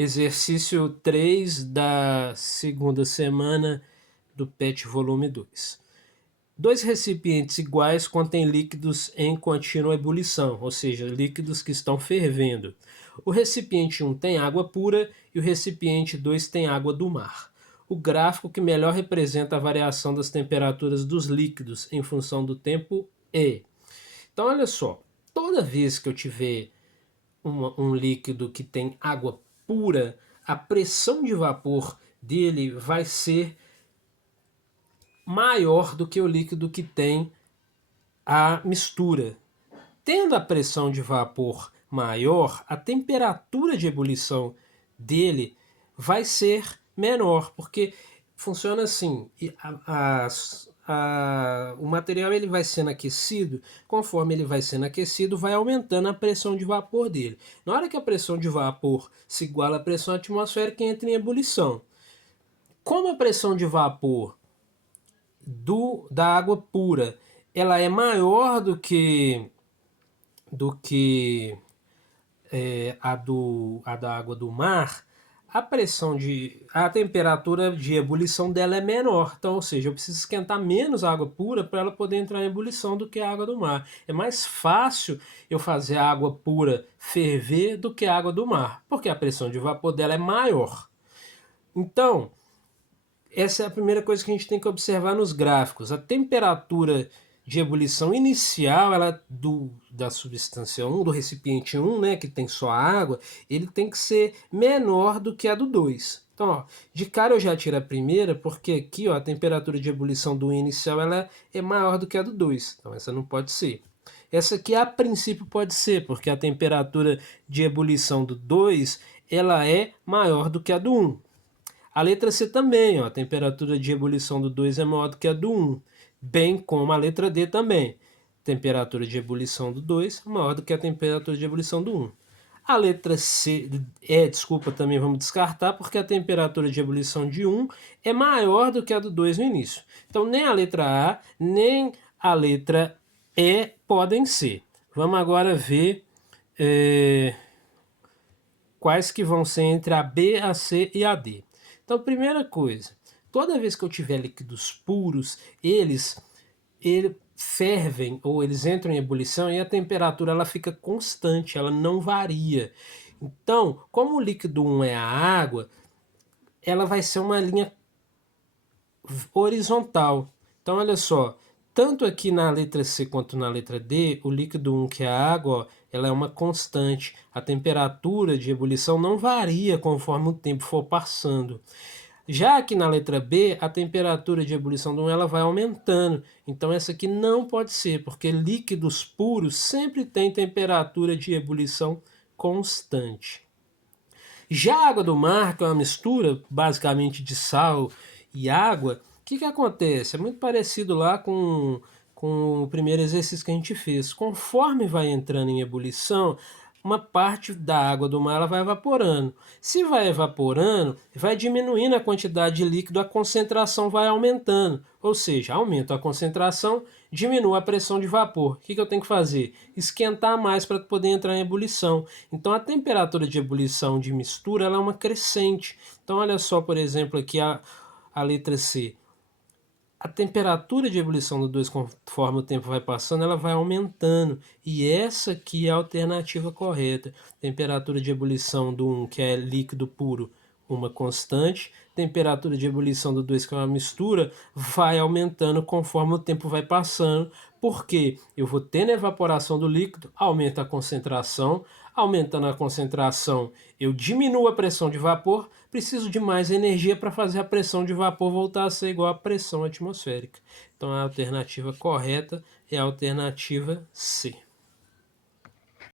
Exercício 3 da segunda semana do PET volume 2. Dois recipientes iguais contêm líquidos em contínua ebulição, ou seja, líquidos que estão fervendo. O recipiente 1 tem água pura e o recipiente 2 tem água do mar. O gráfico que melhor representa a variação das temperaturas dos líquidos em função do tempo é. Então, olha só, toda vez que eu tiver um líquido que tem água pura, a pressão de vapor dele vai ser maior do que o líquido que tem a mistura. Tendo a pressão de vapor maior, a temperatura de ebulição dele vai ser menor, porque funciona assim, o material ele vai sendo aquecido, conforme ele vai sendo aquecido, vai aumentando a pressão de vapor dele. Na hora que a pressão de vapor se iguala à pressão atmosférica, entra em ebulição. Como a pressão de vapor da água pura ela é maior do que a da água do mar, a temperatura de ebulição dela é menor. Então, ou seja, eu preciso esquentar menos a água pura para ela poder entrar em ebulição do que a água do mar. É mais fácil eu fazer a água pura ferver do que a água do mar, porque a pressão de vapor dela é maior. Então, essa é a primeira coisa que a gente tem que observar nos gráficos. A temperatura de ebulição inicial da substância 1, do recipiente 1, né, que tem só água, ele tem que ser menor do que a do 2. Então, ó, de cara eu já tiro a primeira, porque aqui ó, a temperatura de ebulição do 1 inicial ela é maior do que a do 2. Então essa não pode ser. Essa aqui a princípio pode ser, porque a temperatura de ebulição do 2 ela é maior do que a do 1. A letra C também, ó, a temperatura de ebulição do 2 é maior do que a do 1, bem como a letra D também. Temperatura de ebulição do 2 é maior do que a temperatura de ebulição do 1. A letra desculpa, também vamos descartar, porque a temperatura de ebulição de 1 é maior do que a do 2 no início. Então, nem a letra A, nem a letra E podem ser. Vamos agora ver quais que vão ser entre a B, a C e a D. Então, primeira coisa, toda vez que eu tiver líquidos puros, eles fervem ou eles entram em ebulição e a temperatura ela fica constante, ela não varia. Então, como o líquido 1 é a água, ela vai ser uma linha horizontal. Então, olha só, tanto aqui na letra C quanto na letra D, o líquido 1, que é a água, ó, ela é uma constante. A temperatura de ebulição não varia conforme o tempo for passando. Já aqui na letra B, a temperatura de ebulição do 1 ela vai aumentando. Então essa aqui não pode ser, porque líquidos puros sempre têm temperatura de ebulição constante. Já a água do mar, que é uma mistura basicamente de sal e água, o que acontece? É muito parecido lá com o primeiro exercício que a gente fez. Conforme vai entrando em ebulição, uma parte da água do mar ela vai evaporando. Se vai evaporando, vai diminuindo a quantidade de líquido, a concentração vai aumentando. Ou seja, aumenta a concentração, diminui a pressão de vapor. O que eu tenho que fazer? Esquentar mais para poder entrar em ebulição. Então a temperatura de ebulição de mistura ela é uma crescente. Então olha só, por exemplo, aqui a letra C. A temperatura de ebulição do 2, conforme o tempo vai passando, ela vai aumentando. E essa aqui é a alternativa correta. Temperatura de ebulição do 1, que é líquido puro, uma constante. Temperatura de ebulição do 2, que é uma mistura, vai aumentando conforme o tempo vai passando. Porque eu vou tendo a evaporação do líquido, aumenta a concentração. Aumentando a concentração, eu diminuo a pressão de vapor, preciso de mais energia para fazer a pressão de vapor voltar a ser igual à pressão atmosférica. Então a alternativa correta é a alternativa C.